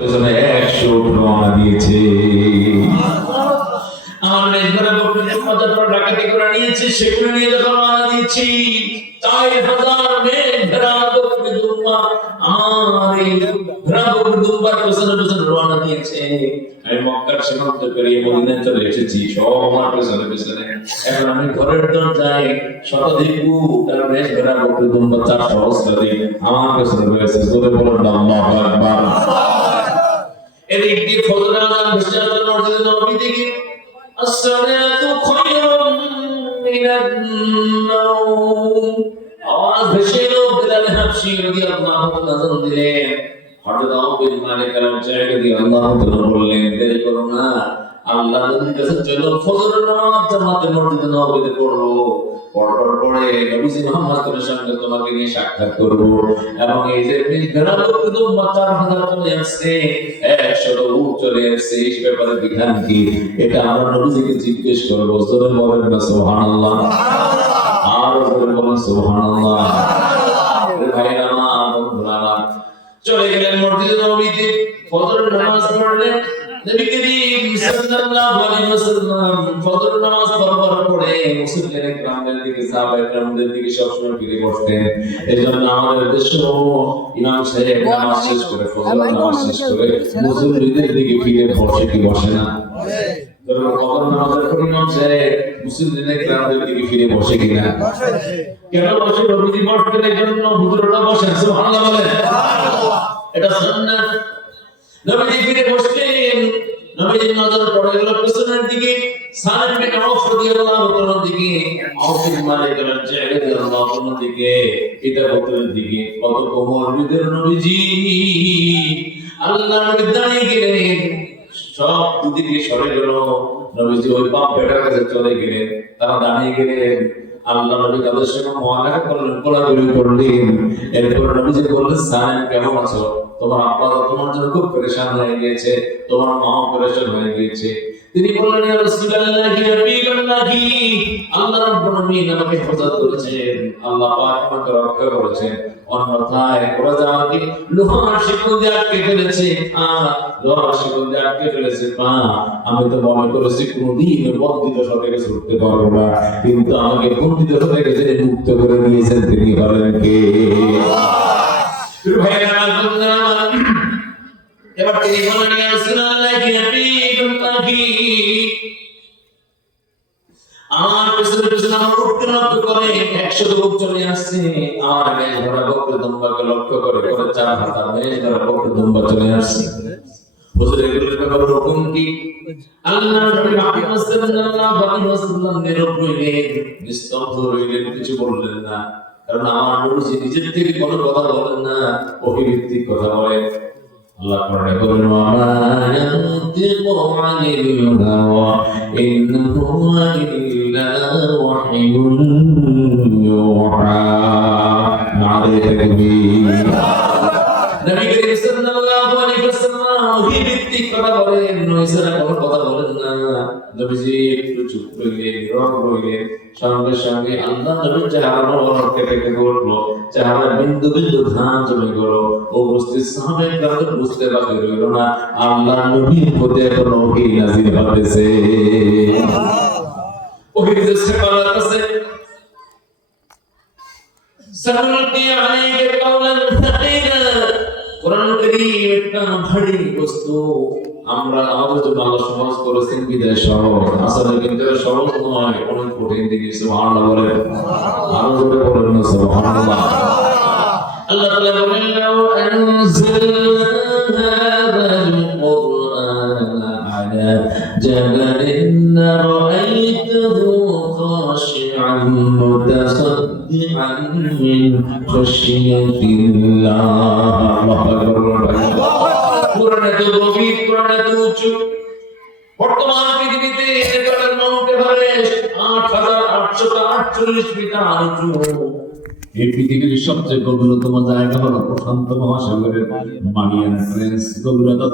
পেছনে 100 রওনা দিয়েছে। আমার মেজবারে বকরি পর ডাকাতি করে নিয়েছে, সেগুলো নিয়ে যখন রওনা দিয়েছি 4000 মেঘরা বকরি দুম্বা আমার এই ঘোড়া বকরি দুম্বার পেছনে পেছনে রওনা দিয়েছে। আমি মক্কার সীমান্ত পেরিয়ে মদিনায় চলে এসেছি, সব আমার পেছনে পেছনে। এখন আমি ঘরের দরজায় শতাধিক তার মেঘরা বকরি দুম্বা 400 অস্ত্রাধিক আমার পেছনে রয়েছে। জোরে বলুন আল্লাহু আকবার। এদিক দিয়ে ফজরের আযান ভেসে আসছে মসজিদে নববী থেকে, আসসালাতু খায়রুম মিনান নাওম। আওয়াজ ভেসে এলো, বিলাল হাবশী রাদিয়াল্লাহু তাআলা আযান দিলেন। হযরত আবু বিন মালিক আল-আশআরী রাদিয়াল্লাহু তাআলা বললেন, দেরি করো না, আল্লাহ নবীর কাছে চলো, ফজরের নামাজ জামাতে মসজিদে নববীতে পড়বো। পড়ার পরে নবীজি মুহাম্মদের সঙ্গে তোমাকে নিয়ে সাক্ষাৎ করব, এবং এই যে মেঘরা বকরি দুম্বা 4000 চলে আসছে, 100 উট চলে আসছে, এই ব্যাপারে বিধান কি? এটা আমরা নবীজিকে জিজ্ঞেস করব। জোরে বলেন না সুবহানাল্লাহ, আর জোরে বলেন সুবহানাল্লাহ। ভাইরা আমার, বন্ধুরা আমার, চলে গেলেন মসজিদে নববীতে, ফজরের নামাজ পড়লেন। নবী করিম সাল্লাল্লাহু আলাইহি ওয়াসাল্লাম ফজরের নামাজ পড়ার পরে মুসলিমের গ্রামের দিকে, সাহাবায়ে কেরামদের দিকে সবসময় ফিরে বসতেন। এজন্য আমাদের দেশে ইমাম সাহেব নামাজ শেষ করে, ফজরের নামাজ শেষ করে মুসলিমদের দিকে ফিরে বসে কি বসে না? ধরো ফজর নামাজের পর ইমাম সাহেব মুসলিমদের গ্রামের দিকে ফিরে বসে কিনা? কেন বসে? নবীজি বসতেন, এজন্য হুজুররা বসেন। সুবহানাল্লাহ বলেন। এটা সুন্নাত। নবীজি ফিরে বসলেন, নবীজির নজর পড়ে গেল পেছনের দিকে, সালেম বিন আউফ রাদিয়াল্লাহু তাআলার দিকে, আউফ বিন মালিক আল-আশআরী রাদিয়াল্লাহু তাআলার দিকে, কিতাবতের দিকে। কত কোমল হৃদয়ের নবীজি! আল্লাহ নবী দাঁড়িয়ে গেলেন, সব দুদিকে সরে গেল। নবীজি ওই বাপ বেটার কাছে চলে গেলেন, তারা দাঁড়িয়ে গেলেন। আল্লাহ নবী তাদের সঙ্গে মুআলাকা করলেন, কোলাকুলি করলেন। এরপর নবীজি বললেন, সালেম কেমন আছো? তোমার আব্বা তোমার জন্য খুব পরেশান হয়ে গিয়েছে, তোমার মাও পরেশান হয়ে গিয়েছে। তিনি বললেন, ইয়া রাসূলুল্লাহি হাবিবাল্লাহি, আল্লাহ রাব্বুল আলামিন আমাকে হেফাজত করেছেন, আল্লাহ পাক আমাকে রক্ষা করেছেন। অন্যথায় ওরা যে আমাকে লোহার শিকল দিয়ে আটকে ফেলেছে, লোহার শিকল দিয়ে আটকে ফেলেছে পা। আমি তো মনে করেছি কোনদিন বন্দিত থেকে ছুটতে পারবো না, কিন্তু আমাকে বন্দিত থেকে যে মুক্ত করে দিয়েছেন তিনি হলেন কে? এবার তিনি বলেন, ইয়া রাসূলুল্লাহি হাবিবাল্লাহি, আমার পেছনে পেছনে আমার উটকে লক্ষ্য করে 100 লোক চলে আসছে। আমার মেঘরা বকরি দুম্বাকে লক্ষ্য করে 4000 মেঘরা বকরি দুম্বা চলে আসছে। হুজুর এগুলোর ব্যাপারে হুকুম কি? আল্লাহ নবী মুহাম্মদ সাল্লাল্লাহু আলাইহি ওয়াসাল্লাম নীরব রইলেন, নিস্তব্ধ রইলেন, কিছু বললেন না। কারণ আমার নবী নিজের থেকে কোনো কথা বলেন না, অভিব্যক্তিক কথা বলেন। আল্লাহ কোরআনে বলেন, ওয়া মা ইয়ানতিকু আনিল হাওয়া ইন হুয়া ইল্লা ওয়াহয়ুন ইউহা। নারে তাকবীর। নবী করিম সাল্লাল্লাহু আলাইহি ওয়াসাল্লাম অভিব্যক্তিক কথা বলেন, নয়ছাড়া কোনো কথা বলেন না। নবীজি একটু চুপ রইলেন, নীরব রইলেন। সঙ্গে সঙ্গে আল্লাহ নবীর চেহারা মোবারক কেঁপে উঠলো, চেহারা বিন্দু বিন্দু ঘাম জমে গেল। উপস্থিত সাহাবায়ে কেরাম বুঝতে বাকি রইল না, আল্লাহ নবীর প্রতি এখন ওহী নাযিল হতেছে। ওহীর দেশে বলা আছে, সানুলকি আলাইকা কাওলান সাকিলা। কোরআন কারীম একটা ভারী বস্তু, আমরা আমাদের জন্য আল্লাহ সহজ করেছেন বিদায় সহজ, আসলে কিন্তু সহজ নয়, অনেক কঠিন দিকে। সুবহানাল্লাহ বলেন, আরো জোরে বলেন না সুবহানাল্লাহ। আল্লাহ তাআলা বলেন, লাউ আনজালনা হাযাল কুরআনা আলা জাবালিন লারাআইতাহু খাশি'আন মুতাসাদ্দিআন মিন খাশিয়াতিল্লাহ। আল্লাহু আকবার। কোরআনে তো গভীর, কোরআনে তো উঁচু। বর্তমান পৃথিবীতে এটার মাউন্ট এভারেস্ট 8848 মিটার উঁচু। এই পৃথিবীর সবচেয়ে গভীরতম জায়গা হলো প্রশান্ত মহাসাগরের মারিয়ানা ট্রেঞ্চ। গভীরতা